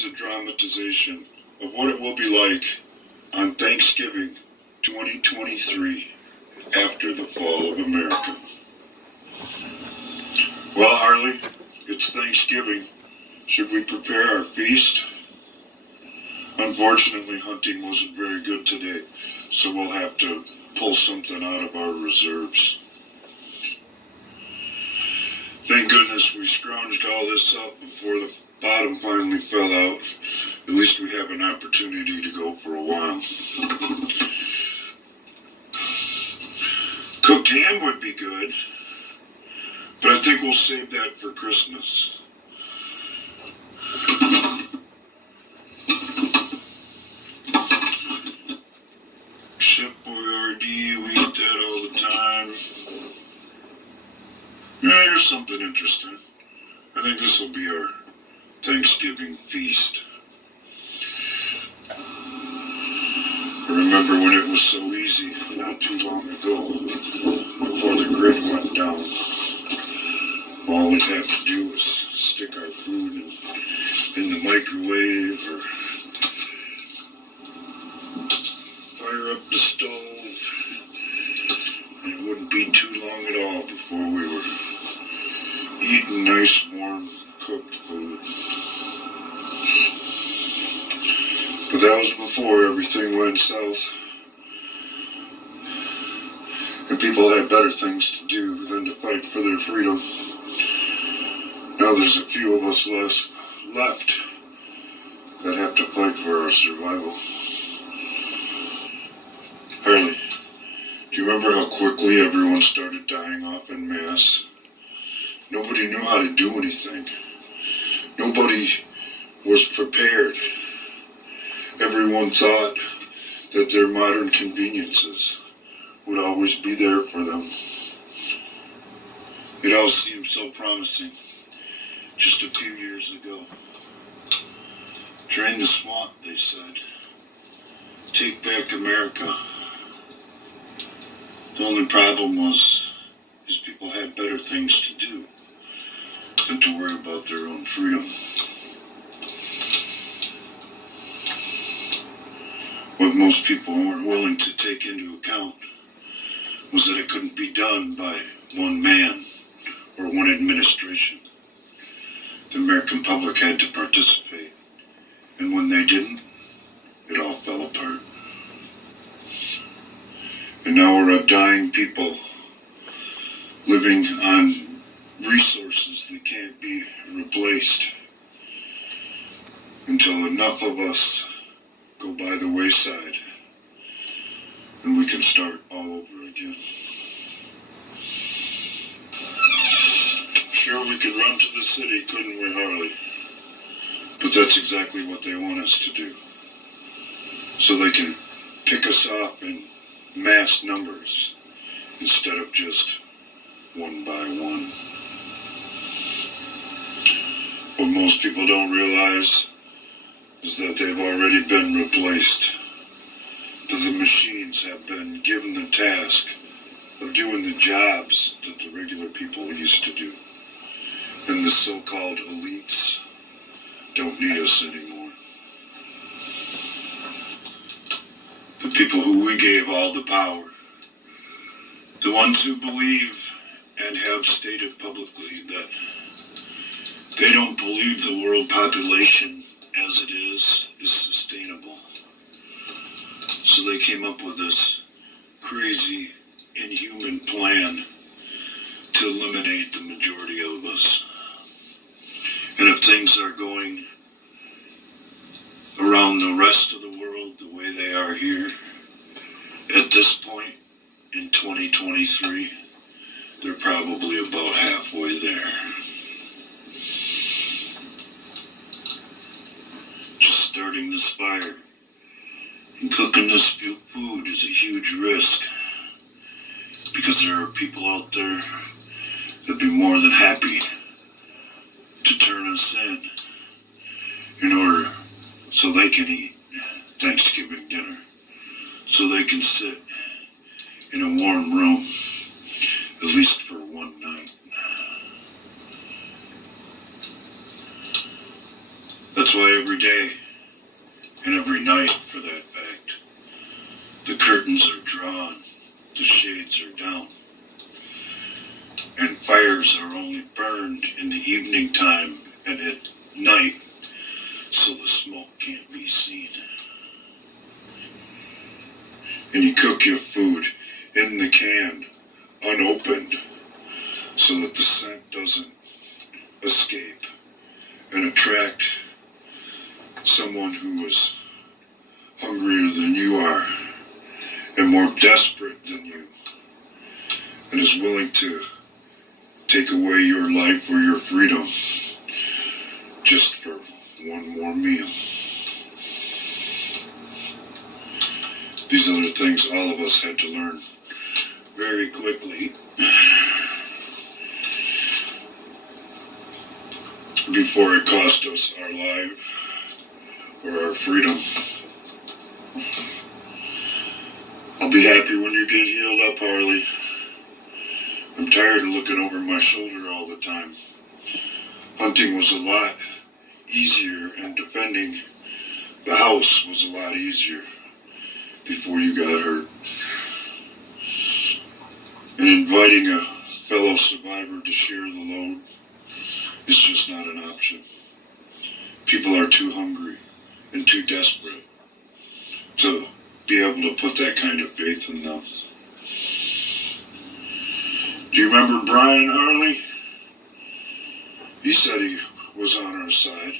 is a dramatization of what it will be like on Thanksgiving 2023 after the fall of America. Well, Harley, it's Thanksgiving. Should we prepare our feast? Unfortunately, hunting wasn't very good today, so we'll have to pull something out of our reserves. Thank goodness we scrounged all this up before the bottom finally fell out. At least we have an opportunity to go for a while. Cooked ham would be good, but I think we'll save that for Christmas. Chef Boyardee, we eat that all the time. Yeah, here's something interesting. I think this will be our Thanksgiving feast. I remember when it was so easy, not too long ago, before the grid went down. All we'd have to do was stick our food in the microwave or fire up the stove, and it wouldn't be too long at all before we were eating nice, warm, cooked food. But that was before everything went south, and people had better things to do than to fight for their freedom. Now there's a few of us left that have to fight for our survival. Harley, do you remember how quickly everyone started dying off en masse? Nobody knew how to do anything. Nobody was prepared. Everyone thought that their modern conveniences would always be there for them. It all seemed so promising just a few years ago. Drain the swamp, they said. Take back America. The only problem was these people had better things to do than to worry about their own freedom. What most people weren't willing to take into account was that it couldn't be done by one man or one administration. The American public had to participate, and when they didn't, it all fell apart. And now we're a dying people living on resources that can't be replaced until enough of us go by the wayside and we can start all over again. Sure, we could run to the city, couldn't we, Harley? But that's exactly what they want us to do. So they can pick us off in mass numbers instead of just one by one. What most people don't realize is that they've already been replaced. That the machines have been given the task of doing the jobs that the regular people used to do. And the so-called elites don't need us anymore. The people who we gave all the power, the ones who believe and have stated publicly that they don't believe the world population as it is sustainable. So they came up with this crazy, inhuman plan to eliminate the majority of us. And if things are going around the rest of the world the way they are here, at this point in 2023, they're probably about halfway there. Just starting this fire and cooking this food is a huge risk, because there are people out there that'd be more than happy to turn us in order so they can eat Thanksgiving dinner, so they can sit in a warm room, at least for one night. That's That's why every day, and every night for that fact, the curtains are drawn, the shades are down, and fires are only burned in the evening time and at night, so the smoke can't be seen. And you cook your food in the can, unopened, so that the scent doesn't escape and attract someone who is hungrier than you are and more desperate than you and is willing to take away your life or your freedom just for one more meal. These are the things all of us had to learn very quickly before it cost us our life or our freedom. I'll be happy when you get healed up, Harley. I'm tired of looking over my shoulder all the time. Hunting was a lot easier, and defending the house was a lot easier before you got hurt. And inviting a fellow survivor to share the load is just not an option. People are too hungry and too desperate to be able to put that kind of faith in them. Do you remember Brian, Harley? He said he was on our side.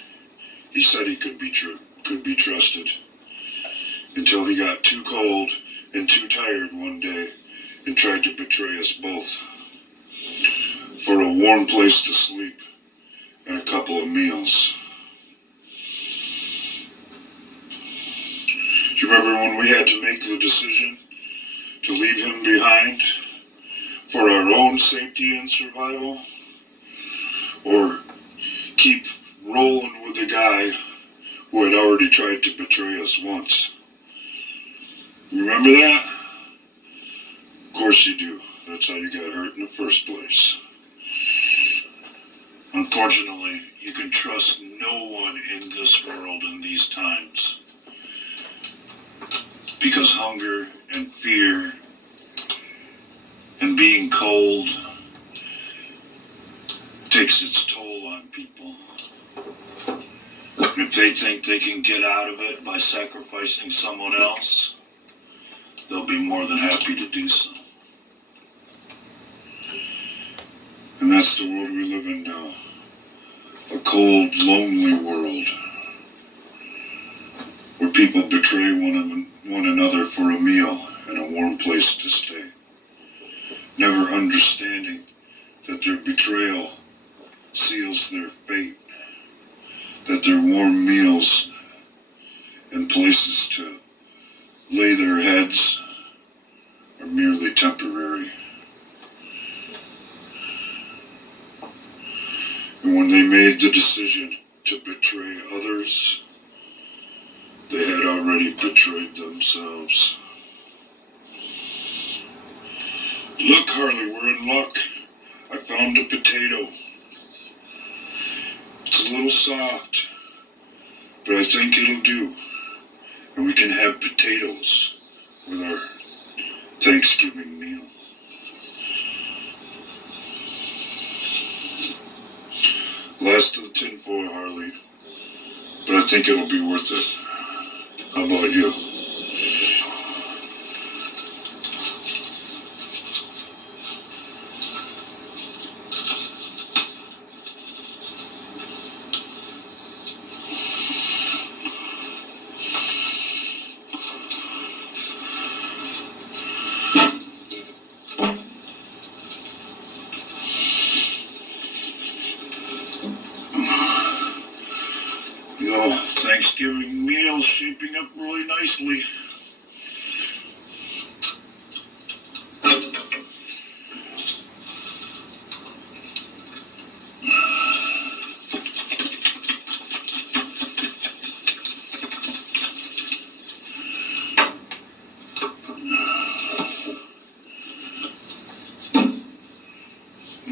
He said he could be trusted until he got too cold and too tired one day and tried to betray us both for a warm place to sleep and a couple of meals. Do you remember when we had to make the decision to leave him behind for our own safety and survival, or keep rolling with the guy who had already tried to betray us once? Remember that? Of course you do. That's how you got hurt in the first place. Unfortunately, you can trust no one in this world in these times, because hunger and fear and being cold takes its toll on people. If they think they can get out of it by sacrificing someone else, they'll be more than happy to do so. And that's the world we live in now. A cold, lonely world where people betray one another for a meal and a warm place to stay, never understanding that their betrayal seals their fate, that their warm meals and places to lay their heads are merely temporary. And when they made the decision to betray others, they had already betrayed themselves. Look, Harley, we're in luck. I found a potato. It's a little soft, but I think it'll do. And we can have potatoes with our Thanksgiving meal. Last of the tinfoil, Harley, but I think it'll be worth it. How about you? Thanksgiving meal shaping up really nicely.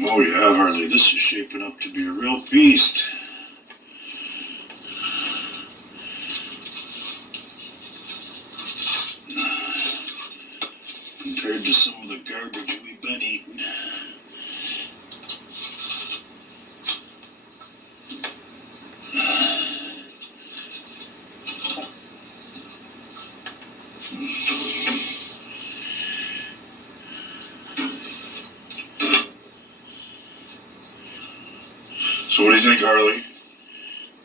Oh yeah, Harley, this is shaping up to be a real feast. to some of the garbage we've been eating. So what do you think, Harley? You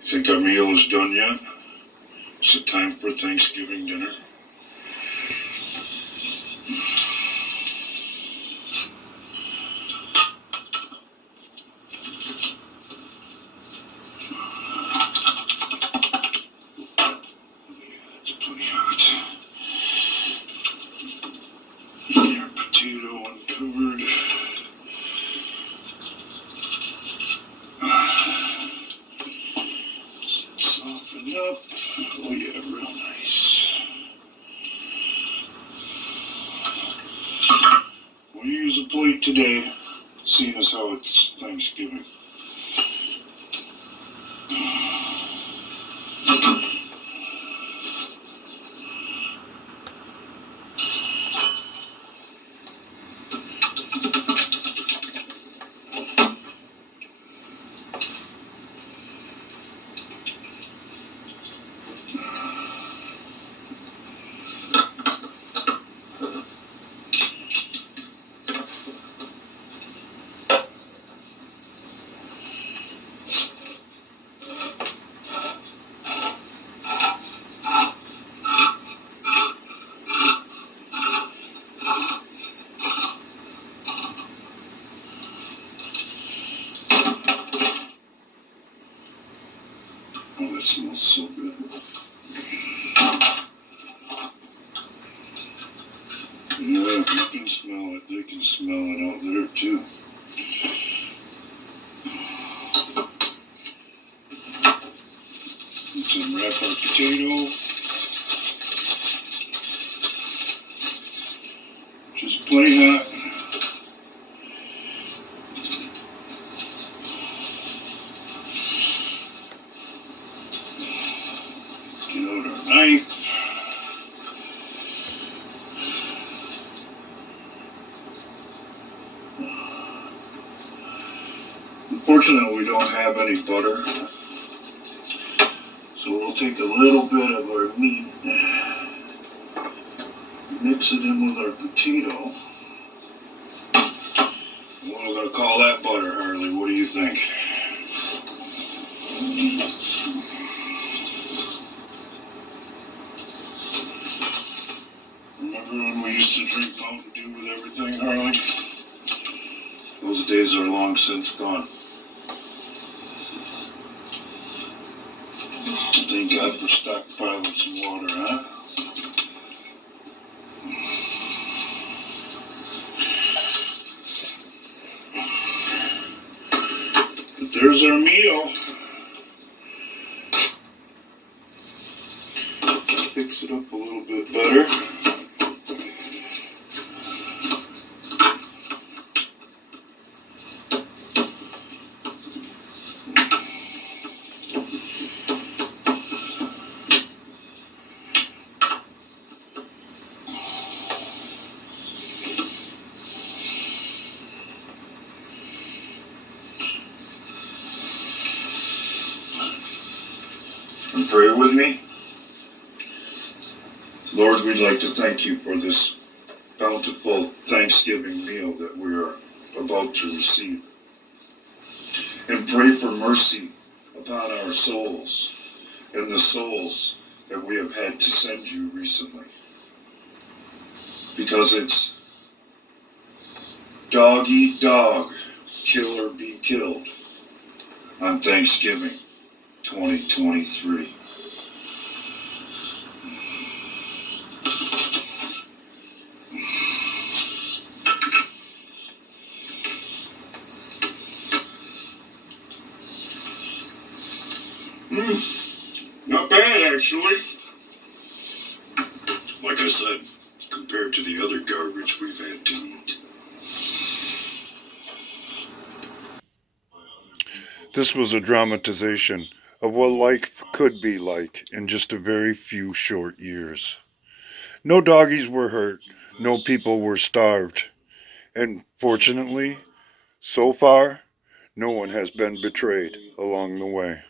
think our meal is done yet? Is it time for Thanksgiving dinner? Yeah, it's plenty hot. Get our potato uncovered. Soften up. Oh yeah, real nice. We'll use a plate today, seeing as how it's Thanksgiving. Oh, that smells so good. Yeah, you can smell it. They can smell it out there too. Let's unwrap our potato. Just plenty hot. Get out our knife. Unfortunately, we don't have any butter, so we'll take a little bit of our meat, mix it in with our potato. What are we going to call that butter, Harley? What do you think? Remember when we used to drink Mountain Dew with everything, Harley? Those days are long since gone. Thank God for stockpiling some water, huh? But there's our meal. Fix it up a little bit better. And pray with me. Lord, we'd like to thank you for this bountiful Thanksgiving meal that we are about to receive. And pray for mercy upon our souls and the souls that we have had to send you recently. Because it's dog eat dog, kill or be killed on Thanksgiving 2023. Not bad, actually. Like I said, compared to the other garbage we've had to eat. This was a dramatization of what life could be like in just a very few short years. No doggies were hurt, No people were starved. And fortunately, so far, no one has been betrayed along the way.